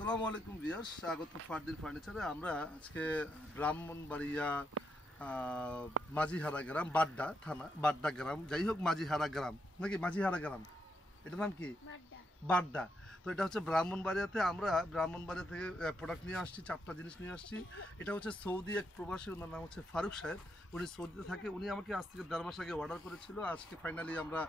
আসসালামু আলাইকুম ভিউয়ার্স, স্বাগত ফারদিন ফার্নিচারে। আমরা আজকে ব্রাহ্মণবাড়িয়া মাঝিহারা গ্রাম, বাড্ডা থানা, বাড্ডা গ্রাম, যাই হোক মাঝিহারা গ্রাম নাকি মাঝিহারা গ্রাম, এটার নাম কি? বাড্ডা। তো এটা হচ্ছে ব্রাহ্মণবাড়িয়াতে। আমরা ব্রাহ্মণবাড়িয়া থেকে প্রোডাক্ট নিয়ে আসছি, 4টা জিনিস নিয়ে আসছি। এটা হচ্ছে সৌদি এক প্রবাসী, ওনার নাম হচ্ছে ফারুক সাহেব। উনি সৌদিতে থাকে। উনি আমাকে আজ থেকে 1.5 মাস আগে অর্ডার করেছিল। আজকে ফাইনালি আমরা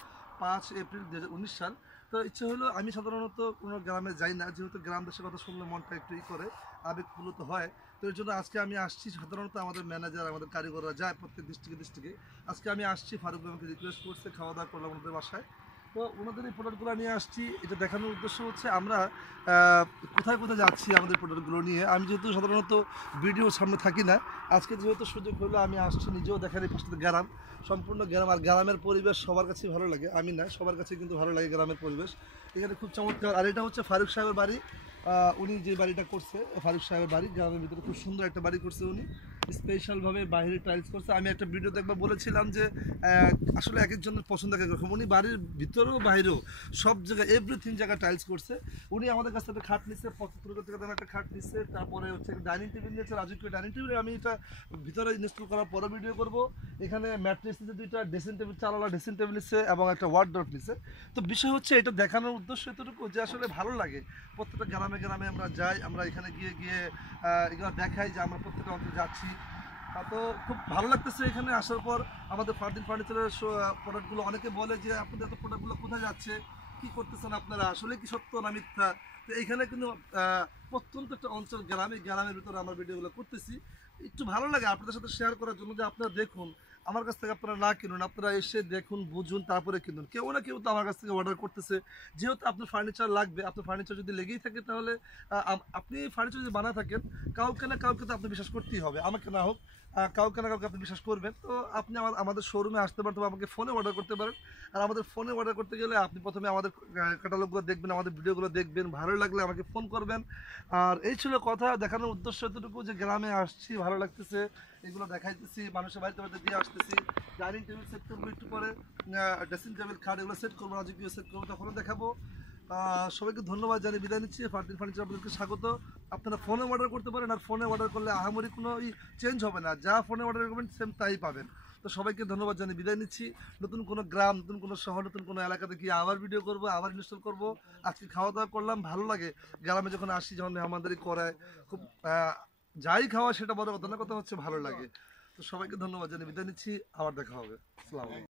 5 এপ্রিল 2019 সাল। তো ইচ্ছে হলো, আমি সাধারণত কোনো গ্রামে যাই না, যেহেতু গ্রাম দেশের কথা শুনলে মনটা একটু করে আবেগপ্রবণ হয়। তো এর জন্য আজকে আমি আসছি। সাধারণত আমাদের ম্যানেজার, আমাদের কারিগররা যায় প্রত্যেক ডিস্ট্রিক্টে। আজকে আমি আসছি, ফারুক আমাকে রিকোয়েস্ট করছে, খাওয়া দাওয়া করলাম ওনাদের বাসায়। তো ওনাদের এই প্রোডাক্টগুলো নিয়ে আসছি। এটা দেখানোর উদ্দেশ্য হচ্ছে আমরা কোথায় কোথায় যাচ্ছি আমাদের প্রোডাক্টগুলো নিয়ে। আমি যেহেতু সাধারণত ভিডিওর সামনে থাকি না, আজকে যেহেতু সুযোগ হলো আমি আসছি, নিজেও দেখার এই পাশে গ্রাম, সম্পূর্ণ গ্রাম। আর গ্রামের পরিবেশ সবার কাছেই ভালো লাগে, আমি না সবার কাছে কিন্তু ভালো লাগে গ্রামের পরিবেশ। এখানে খুব চমৎকার। আর এটা হচ্ছে ফারুক সাহেবের বাড়ি। উনি যে বাড়িটা করছে, ফারুক সাহেবের বাড়ি গ্রামের ভিতরে খুব সুন্দর একটা বাড়ি করছে উনি, স্পেশালভাবে বাইরে টাইলস করছে। আমি একটা ভিডিও দেখবার বলেছিলাম যে আসলে এক একজনের পছন্দ এক এক রকম। উনি বাড়ির ভিতরেও বাইরেও সব জায়গায় এভরিথিং জায়গায় টাইলস করছে। উনি আমাদের কাছ থেকে খাট নিচ্ছে, 75 টাকা দাম একটা খাট নিচ্ছে। তারপরে হচ্ছে ডাইনিং টেবিল নিয়েছে, রাজকীয় ডাইনিং টেবিল। আমি এটা ভিতরে ইনস্টল করার পরে ভিডিও করব। এখানে ম্যাট্রেস নিচ্ছে 2টা, ড্রেসিং টেবিল, 4ওয়ালা ড্রেসিং টেবিল নিচ্ছে এবং একটা ওয়ার্ডরোব নিচ্ছে। তো বিষয় হচ্ছে এটা দেখানোর উদ্দেশ্য এতটুকু যে আসলে ভালো লাগে। প্রত্যেকটা গ্রামে গ্রামে আমরা যাই, আমরা এখানে গিয়ে গিয়ে এগুলো দেখাই যে আমরা প্রত্যেকটা অঞ্চলে যাচ্ছি। তো খুব ভালো লাগতেছে এখানে আসার পর। আমাদের ফারদিন ফার্নিচারের প্রোডাক্টগুলো অনেকে বলে যে আপনাদের এত প্রোডাক্টগুলো কোথায় যাচ্ছে, কি করতেছেন আপনারা, আসলে কি সত্য না মিথ্যা। তো এইখানে কিন্তু প্রত্যন্ত একটা অঞ্চল, গ্রামের ভিতরে আমরা ভিডিওগুলো করতেছি। একটু ভালো লাগে আপনাদের সাথে শেয়ার করার জন্য যে আপনারা দেখুন, আমার কাছ থেকে আপনারা না কিনুন, আপনারা এসে দেখুন, বুঝুন, তারপরে কিনুন। কেউ না কেউ তো আমার কাছ থেকে অর্ডার করতেছে। যেহেতু আপনার ফার্নিচার লাগবে, আপনার ফার্নিচার যদি লেগেই থাকে তাহলে আপনি ফার্নিচার যদি বানা থাকেন, কাউকে না কাউকে তো আপনি বিশ্বাস করতেই হবে, আমাকে না হোক কাউকে না কাউকে আপনি বিশ্বাস করবেন। তো আপনি আমাদের শোরুমে আসতে পারেন, তবে আমাকে ফোনে অর্ডার করতে পারেন। আর আমাদের ফোনে অর্ডার করতে গেলে আপনি প্রথমে আমাদের ক্যাটালগুলো দেখবেন, আমাদের ভিডিওগুলো দেখবেন, ভালো লাগলে আমাকে ফোন করবেন। আর এই ছিল কথা, দেখানোর উদ্দেশ্য এতটুকু যে গ্রামে আসছি, ভালো লাগতেছে, এগুলো দেখাইতেছি, মানুষের বাড়িতে বাড়িতে দিয়ে আসতেছি। ডাইনিং টেবিল সেট করবো একটু পরে, ড্রেসিং টেবিল, খাট এগুলো সেট করবো, রাজকীয় সেট করবো, তখনও দেখাবো। সবাইকে ধন্যবাদ জানিয়ে বিদায় নিচ্ছি। ফারদিন ফার্নিচার আপনাদেরকে স্বাগত। আপনারা ফোনে অর্ডার করতে পারেন, আর ফোনে অর্ডার করলে আহামরি কোনো চেঞ্জ হবে না, যা ফোনে অর্ডার করবেন সেম তাই পাবেন। তো সবাইকে ধন্যবাদ জানিয়ে বিদায় নিচ্ছি। নতুন কোনো গ্রাম, নতুন কোনো শহর, নতুন কোনো এলাকাতে গিয়ে আবার ভিডিও করবো, আবার ইনস্টল করবো। আজকে খাওয়া দাওয়া করলাম, ভালো লাগে গ্রামে যখন আসি, যখন মেহমানদারি করায়, খুব যাই খাওয়া সেটা বড় কথা না, কথা হচ্ছে ভালো লাগে। তো সবাইকে ধন্যবাদ জানিয়ে বিদায় নিচ্ছি, আবার দেখা হবে। আসসালামু আলাইকুম।